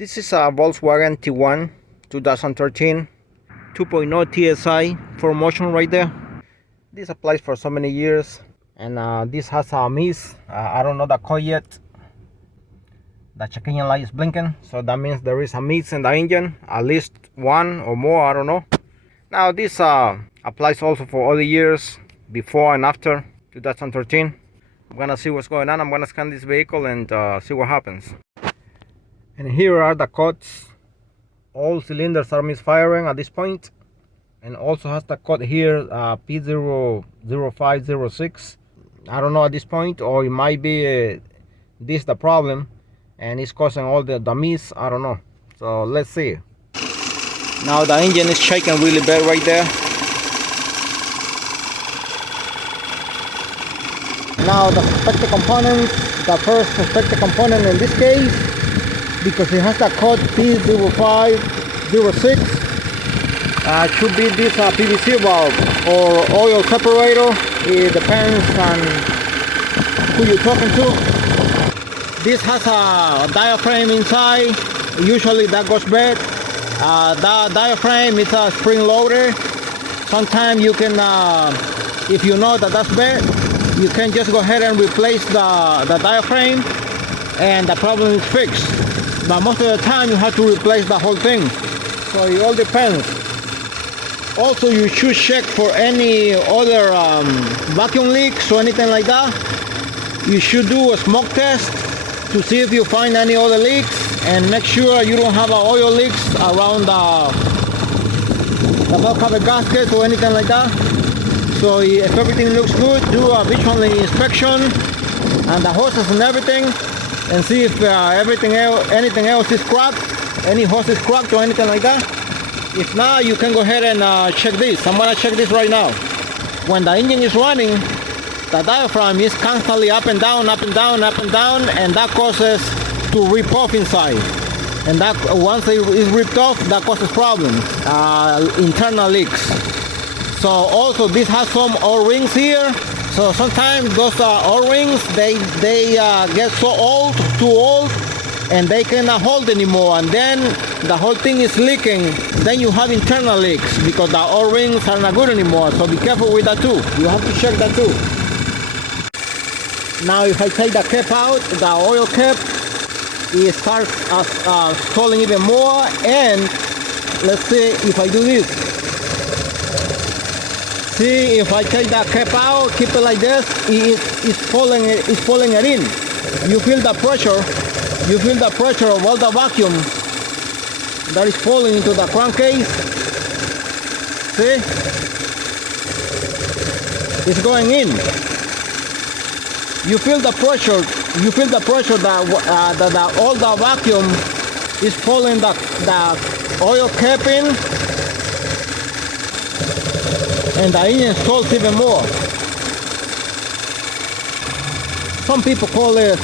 This is a Volkswagen Tiguan 2013 2.0 TSI for motion right there. This applies for so many years, and this has a miss. I don't know the code yet. The check engine light is blinking, so that means there is a miss in the engine, at least one or more, I don't know. Now this applies also for other years before and after 2013. I'm gonna see what's going on. I'm gonna scan this vehicle and see what happens. And here are the codes. All cylinders are misfiring at this point, and also has the code here P030506. I don't know at this point, or it might be this the problem and it's causing all the miss. I don't know, so let's see. Now the engine is shaking really bad right there. Now the suspected components, the first suspected component in this case, because it has the code P0506, should be this PVC valve or oil separator. It depends on who you're talking to. This has a diaphragm inside. Usually that goes bad. The diaphragm is a spring loader. Sometimes you can, if you know that that's bad, you can just go ahead and replace the diaphragm and the problem is fixed. But most of the time you have to replace the whole thing. So it all depends. Also, you should check for any other vacuum leaks or anything like that. You should do a smoke test to see if you find any other leaks, and make sure you don't have oil leaks around the valve cover gasket or anything like that. So if everything looks good, do a visual inspection and the hoses and everything, and see if anything else is cracked, any hose is cracked or anything like that. If not, you can go ahead and check this. I'm gonna check this right now. When the engine is running, the diaphragm is constantly up and down, up and down, up and down, and that causes to rip off inside. And that once it is ripped off, that causes problems, internal leaks. So also this has some O-rings here. So sometimes those O-rings, they get so old, too old, and they cannot hold anymore, and then the whole thing is leaking. Then you have internal leaks because the O-rings are not good anymore. So be careful with that too. You have to check that too. Now if I take the cap out, the oil cap, it starts stalling even more. And let's see if I do this. See, if I take that cap out, keep it like this, it's pulling it in. You feel the pressure. You feel the pressure of all the vacuum that is falling into the crankcase. See? It's going in. You feel the pressure. You feel the pressure that all the vacuum is pulling the oil cap in, and the engine stalls even more. Some people call it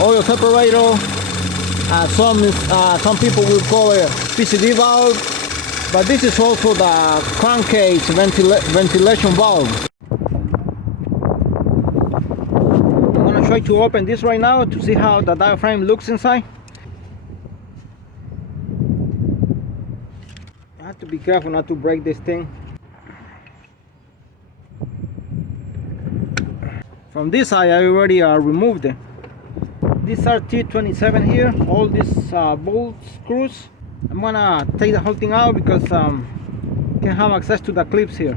oil separator. Some people will call it PCV valve, but this is also the crankcase ventilation valve. I'm gonna try to open this right now to see how the diaphragm looks inside. I have to be careful not to break this thing. From this side, I already removed it. These are T27 here, all these bolt screws. I'm gonna take the whole thing out because I can have access to the clips here.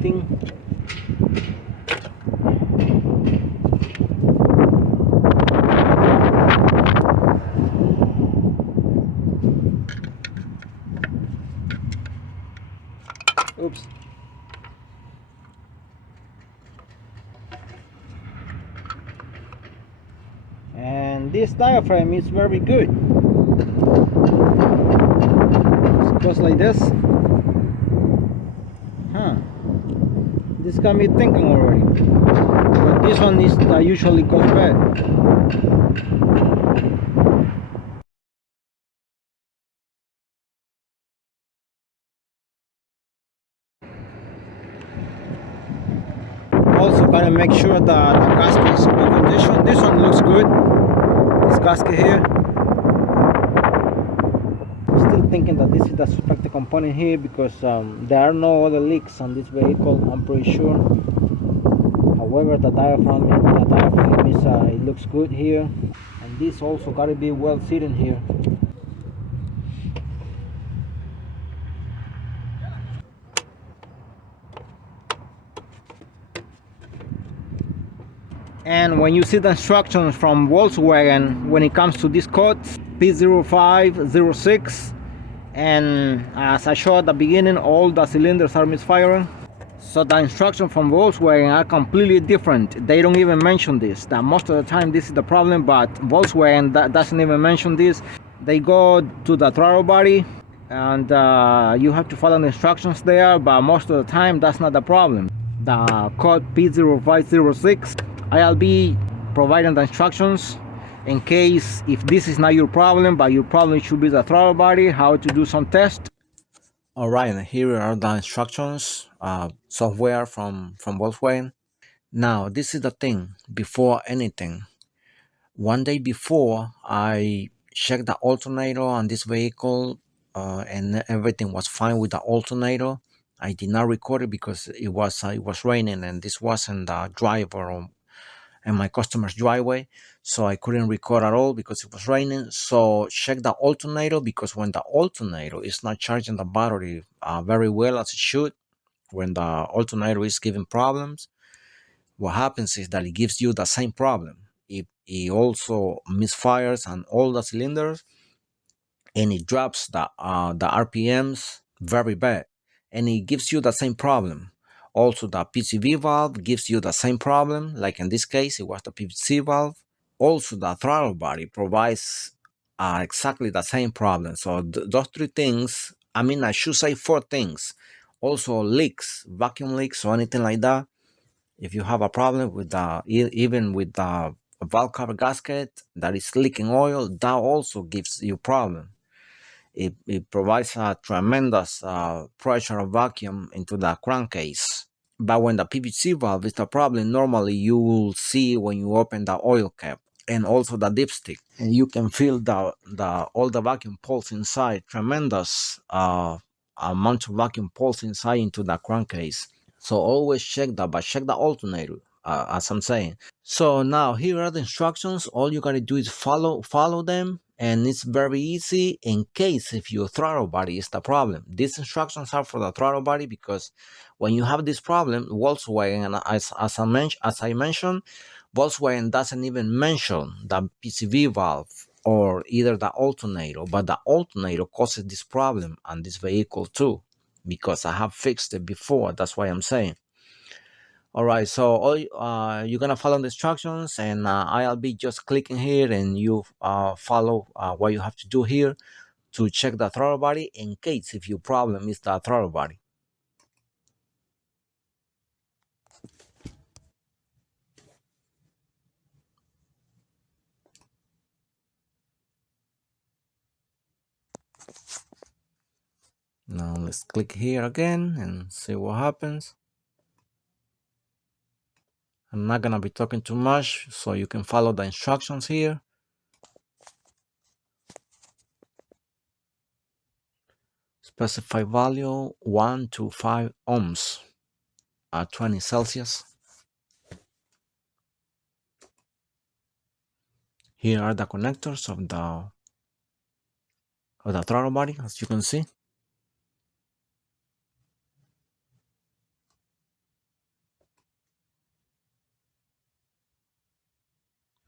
Thing. Oops. and this diaphragm is very good. It goes like this. This got me thinking already, but this one is usually goes bad. Also gotta make sure that the gasket is in good condition. This one looks good, this gasket here. Still thinking that this is the suspected component here because there are no other leaks on this vehicle, I'm pretty sure. However, the diaphragm is it looks good here, and this also gotta be well seated here. And when you see the instructions from Volkswagen when it comes to these codes, P0506, and as I showed at the beginning, all the cylinders are misfiring. So the instructions from Volkswagen are completely different. They don't even mention this. That most of the time this is the problem, but Volkswagen doesn't even mention this. They go to the throttle body and you have to follow the instructions there, but most of the time that's not the problem. The code P0506, I'll be providing the instructions in case if this is not your problem, but your problem should be the throttle body, how to do some tests. Alright, and here are the instructions, software from Volkswagen. Now, this is the thing, before anything. One day before, I checked the alternator on this vehicle, and everything was fine with the alternator. I did not record it because it was raining, and this wasn't the driver and my customer's driveway, so I couldn't record at all because it was raining. So check the alternator, because when the alternator is not charging the battery very well as it should, when the alternator is giving problems, what happens is that it gives you the same problem. It also misfires on all the cylinders, and it drops the RPMs very bad, and it gives you the same problem. Also, the PCV valve gives you the same problem, like in this case, it was the PVC valve. Also, the throttle body provides exactly the same problem. So those three things, I mean, I should say four things. Also, leaks, vacuum leaks or anything like that. If you have a problem with even with the valve cover gasket that is leaking oil, that also gives you problem. It provides a tremendous pressure of vacuum into the crankcase. But when the PVC valve is the problem, normally you will see when you open the oil cap and also the dipstick, and you can feel all the vacuum pulse inside. Tremendous amount of vacuum pulse inside into the crankcase. So always check that, but check the alternator, as I'm saying. So now here are the instructions. All you gotta do is follow them, and it's very easy in case if your throttle body is the problem. These instructions are for the throttle body because when you have this problem, Volkswagen, as I mentioned, Volkswagen doesn't even mention the PCV valve or either the alternator, but the alternator causes this problem on this vehicle too, because I have fixed it before. That's why I'm saying. All right, so you're gonna follow the instructions, and I'll be just clicking here, and you follow what you have to do here to check the throttle body in case if your problem is the throttle body. Now let's click here again and see what happens. I'm not gonna be talking too much, so you can follow the instructions here. Specify value 1 to 5 ohms at 20 Celsius. Here are the connectors of the throttle body, as you can see.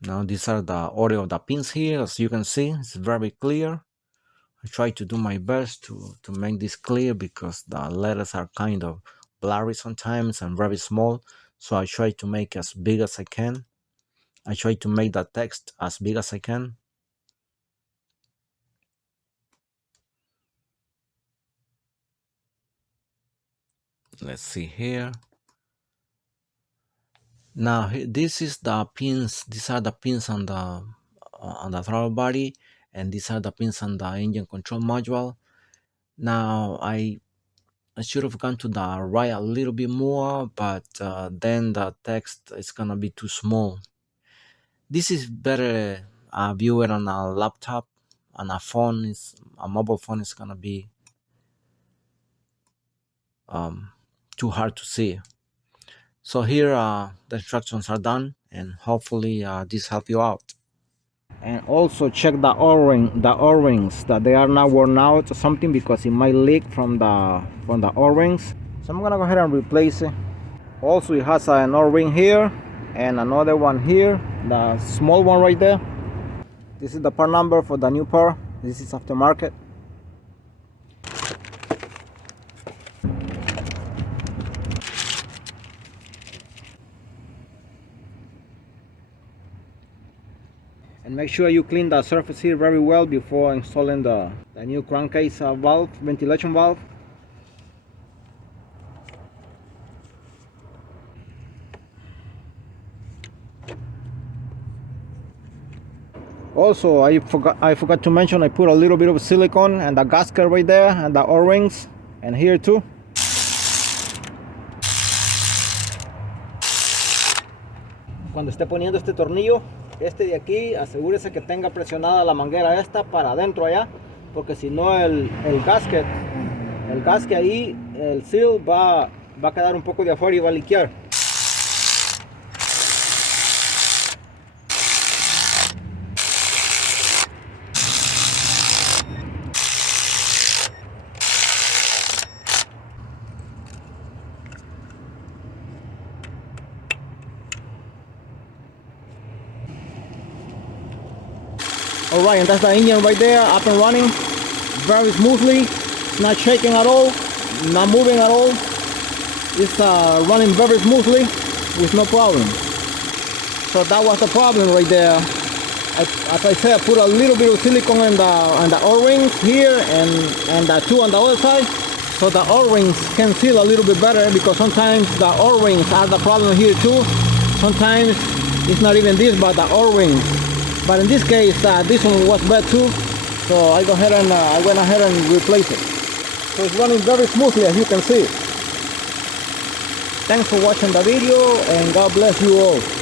Now these are the order of the pins here. As you can see, it's very clear. I try to do my best to make this clear because the letters are kind of blurry sometimes and very small. So I try to make as big as I can. I try to make that text as big as I can. Let's see here. Now this is the pins. These are the pins on the throttle body, and these are the pins on the engine control module. Now I should have gone to the right a little bit more, but then the text is gonna be too small. This is better view it on a laptop. On a phone, a mobile phone is gonna be too hard to see. So here the instructions are done, and hopefully this help you out. And also check the O-rings that they are not worn out or something, because it might leak from the O-rings. So I'm gonna go ahead and replace it. Also it has an O-ring here and another one here, the small one right there. This is the part number for the new part. This is aftermarket. And make sure you clean the surface here very well before installing the new crankcase valve, ventilation valve. Also, I forgot to mention, I put a little bit of silicone and the gasket right there and the O-rings, and here too. Cuando esté poniendo este tornillo, este de aquí, asegúrese que tenga presionada la manguera esta para adentro allá, porque si no el gasket ahí, el seal va a quedar un poco de afuera y va a liquear. Alright, and that's the engine right there, up and running very smoothly. It's not shaking at all, not moving at all. It's running very smoothly with no problem. So that was the problem right there. As I said, I put a little bit of silicone on the O-rings here and the two on the other side, so the O-rings can seal a little bit better, because sometimes the O-rings are the problem here too. Sometimes it's not even this, but the O-rings. But in this case, this one was bad too, so I went ahead and replaced it. So it's running very smoothly, as you can see. Thanks for watching the video, and God bless you all.